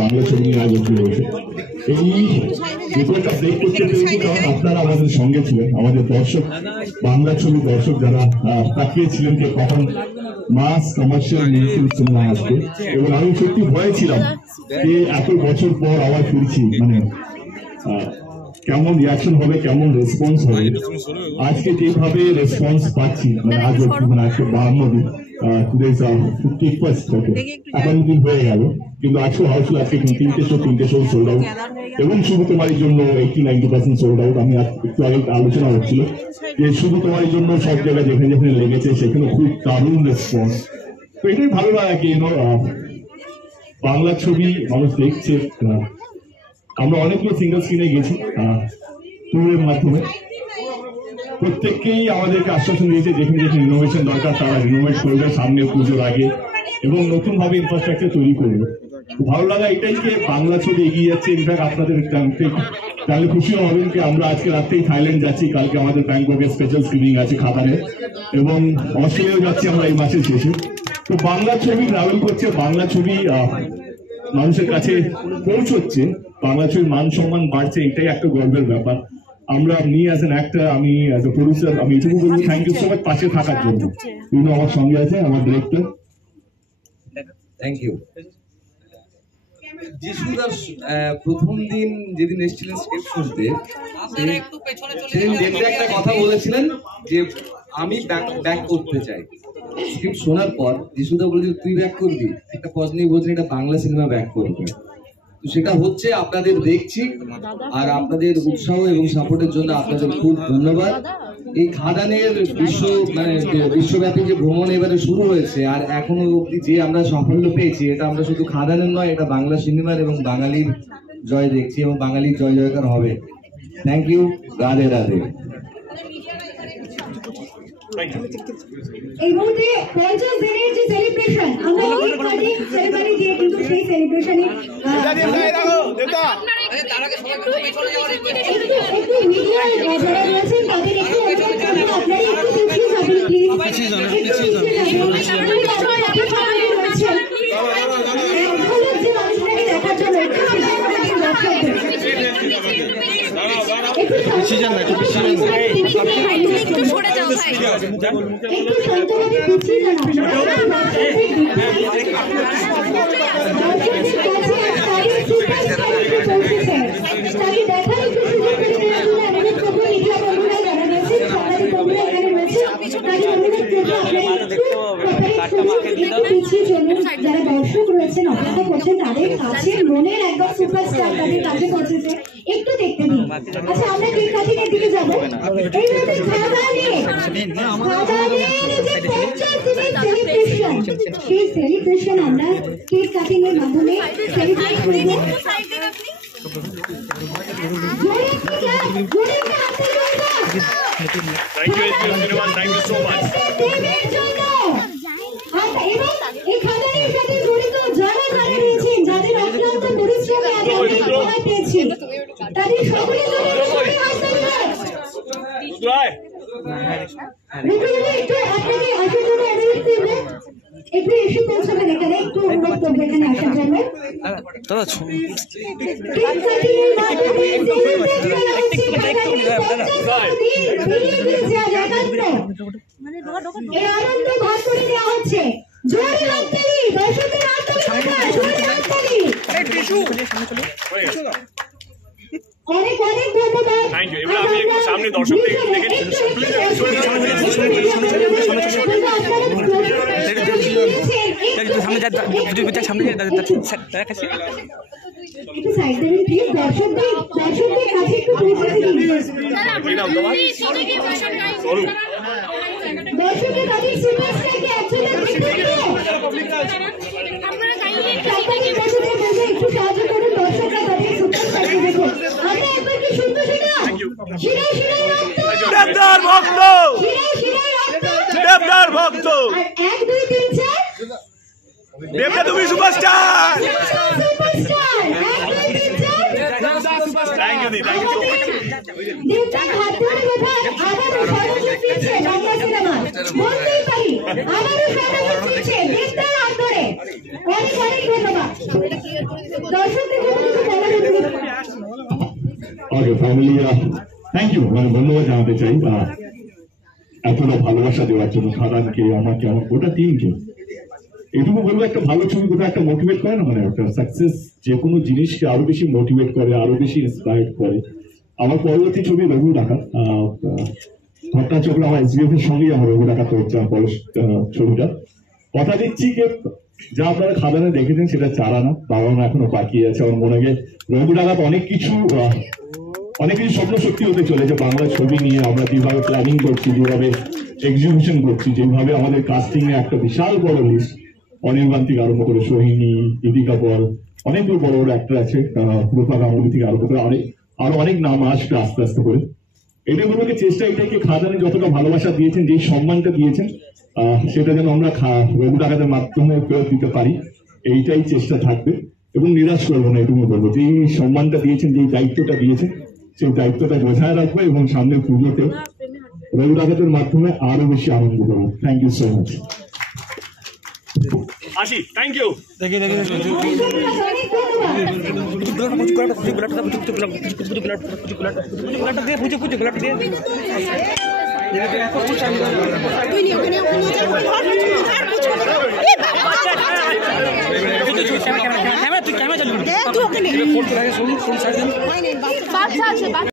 বাংলা ছবি নিয়ে আলোচনা হয়েছে। এই ভিডিওটা প্লে করতে পেরেছি কারণ আপনারা আমাদের সঙ্গে ছিলেন, আমাদের দর্শক, বাংলা ছবি দর্শক যারা তাকিয়েছিলেন যে কখন মাস কমার্শিয়াল সিনেমা আসবে। এবং আমি সত্যি ভয়ে ছিলাম যে এত বছর পর আবার ফিরছি, মানে কেমন রিয়াকশন হবে, কেমন রেসপন্স হবে। আজকে যেভাবে রেসপন্স পাচ্ছি, মানে আজ মানে আজকে 52 দিন, এখন দিন হয়ে গেল, কিন্তু আজকে হাউসফুল, আজকে 3টে শো সোল্ড আউট এবং শুধু তোমার জন্য 80-90% সোল্ড আউট। আমি একটু আগে আলোচনা হচ্ছিল যে শুধু তোমার জন্য সব জায়গায় যেখানে যেখানে লেগেছে সেখানে খুব দারুণ রেসপন্স। তো এটাই ভালো লাগে কি বাংলা ছবি মানুষ দেখছে। আমরা অনেকগুলো সিঙ্গেল স্ক্রিনে গেছি ট্যুরের মাধ্যমে, প্রত্যেককেই আমাদেরকে আশ্বাসন দিয়েছে যেখানে যেখানে রিনোভেশন দরকার তারা রিনোভেট করবে সামনে পুজোর আগে এবং নতুন ভাবে ইনফ্রাস্ট্রাকচার তৈরি করবে। ভালো লাগা এটাই যে বাংলা ছবি এগিয়ে যাচ্ছে। ইনফ্যাক্ট আপনাদের জানলে খুশিও হবেন যে আমরা আজকে রাত্রেই থাইল্যান্ড যাচ্ছি, কালকে আমাদের ব্যাংককে স্পেশাল স্ক্রিনিং আছে খাদানে, এবং অস্ট্রেলিয়াও যাচ্ছি আমরা এই মাসের শেষে। তো বাংলা ছবি ট্রাভেল করছে, বাংলা ছবি মানুষের কাছে পৌঁছচ্ছে, বাংলা ছবির মান সম্মান বাড়ছে, এটাই একটা গর্বের ব্যাপার। আমরা মি অ্যাজ এন অ্যাক্টর, আমি অ্যাজ এ প্রডিউসার, আমি এটুকু বলবো থ্যাংক ইউ সো মাচ পাশে থাকার জন্য। আমার সঙ্গে আছে আমার ডিরেক্টর। Thank you. যিশুদার প্রথম দিন যেদিন এসেছিলেন স্ক্রিপ্ট শুনতে, সেদিন দেখতে একটা কথা বলেছিলেন যে আমি ব্যাক করতে চাই। স্ক্রিপ্ট শোনার পর যিশুদা বলেছিল তুই ব্যাক করবি, একটা পজ নিয়ে বলছেন এটা বাংলা সিনেমা ব্যাক করবে। তো সেটা হচ্ছে, আপনাদের দেখছি, আর আপনাদের উৎসাহ এবং সাপোর্টের জন্য আপনাদের খুব ধন্যবাদ। এই খাদানের বিশ্বব্যাপী যে ভ্রমণ এবারে শুরু হয়েছে, আর এখনো অব্দি যে আমরা সাফল্য পেয়েছি, এটা আমরা শুধু খাদানের নয়, এটা বাংলা সিনেমার এবং বাঙালির জয় দেখছি এবং বাঙালির জয় জয়কার হবে। Thank you, Radhe Radhe. এই মুহূর্তে 50 দিনের যে সেলিব্রেশন, আমরা কেক কাটিং সেরেমনি দিয়ে কিন্তু সেই সেলিব্রেশনে একটু মিডিয়ায় যারা রয়েছেন তাদের একটু আপনারা একটু পিছিয়ে যাবেন প্লিজ, পিছিয়ে যাবেন। দেখার জন্য একটু সরে যাও ভাই, একটু শান্তভাবে পিছিয়ে যান তাকে দেখার একটু সুযোগ করে দেওয়ার জন্য আমাদের প্রভু মিডিয়া বন্ধুরা যারা রয়েছে, সাংবাদিক বন্ধুরা এখানে রয়েছে, তাকে অনুরোধ করবো আপনারা একটু পিছিয়ে চলুন। যারা দর্শক রয়েছেন অপেক্ষা করছেন তাদের কাছে মনের একদম সুপারস্টার তাদের কাছে পৌঁছেছে, একটু দেখতে দিন। আচ্ছা, আমরা কেক কাটিং এর দিকে যাবো। সেই সেলিব্রেশন আমরা কেক কাটিং এর মাধ্যমে সেলিব্রেট করবো। তাদের সকলের একটু এসে পৌঁছাবেন এখানে, একটু অনুরোধ করবো এখানে আসার জন্য। এই আনন্দ ভাগ করে দেওয়া হচ্ছে। জোরে হাততালি, দর্শকদের হাততালি। অনেক অনেক ধন্যবাদ। আমি একটু সামনে দর্শকদের দেবদার ভক্ত, দেবদার ভক্ত, 1 2 3 4 দেবদা তুমি সুপারস্টার। থ্যাংক ইউ দি, থ্যাংক ইউ সো মাচ। দেবদার হাত ধরে বোধহয় আবারও সর্বজন ফিরছে বাংলা সিনেমা, বলতেই পারি আবারও সর্বজন ফিরছে দেবদার হাত ধরে। অনেক অনেক ধন্যবাদ। দর্শকদের জন্য কিছু বলার অনুরোধ করছি। ওকে ফ্যামিলি, থ্যাংক ইউ, মানে ধন্যবাদ জানাতে চাই এতটা ভালোবাসা দেওয়ার জন্য খাদানকে, আমাকে, আমার গোটা টিমকে। এটুকু বলবো, একটা ভালো ছবি কোথাও একটা মোটিভেট করে না, মানে একটা সাকসেস যে কোনো জিনিসকে আরো বেশি মোটিভেট করে, আরো বেশি ইন্সপায়ার করে। আমার পরবর্তী ছবি রঘু ডাকাত, ঘটনাচক্র আমার এসবিএফ এর সঙ্গেই আমার রঘু ডাকাত হচ্ছে আমার ছবিটা। কথা দিচ্ছি যে যা আপনারা খাদানে দেখেছেন সেটা চারা না, বাগানো এখনো বাকি আছে। আমার মনে হয় রঘু ডাকাত অনেক কিছু স্বপ্ন সত্যি হতে চলেছে বাংলা ছবি নিয়ে। আমরা যেভাবে প্ল্যানিং করছি, যেভাবে এক্সিকিউশন করছি, যেভাবে আমাদের কাস্টিং এ একটা বিশাল বড় লিস্ট, অনির্বাণ থেকে আরম্ভ করে সোহিনী, দীপিকা পল, অনেকগুলো বড় বড় অ্যাক্টর আছে, রূপা গাঙ্গুলি থেকে আরম্ভ করে আরো অনেক নাম আসবে আস্তে আস্তে করে। এটা বলবো চেষ্টা এটাই কি খাদানে যতটা ভালোবাসা দিয়েছেন, যেই সম্মানটা দিয়েছেন, সেটা যেন আমরা রঘু ডাকাতের মাধ্যমে ফেরত দিতে পারি, এইটাই চেষ্টা থাকবে। এবং নিরাশ করবো না, এটুকু বলবো যে এই সম্মানটা দিয়েছেন, যেই দায়িত্বটা দিয়েছেন, সেই দায়িত্বটা বজায় রাখবো এবং সামনে পুজোতে রঘু ডাকাতের মাধ্যমে আরো বেশি আনন্দ করবো। Thank you so much. আসি, থ্যাংক ইউ। অনেক ধন্যবাদ।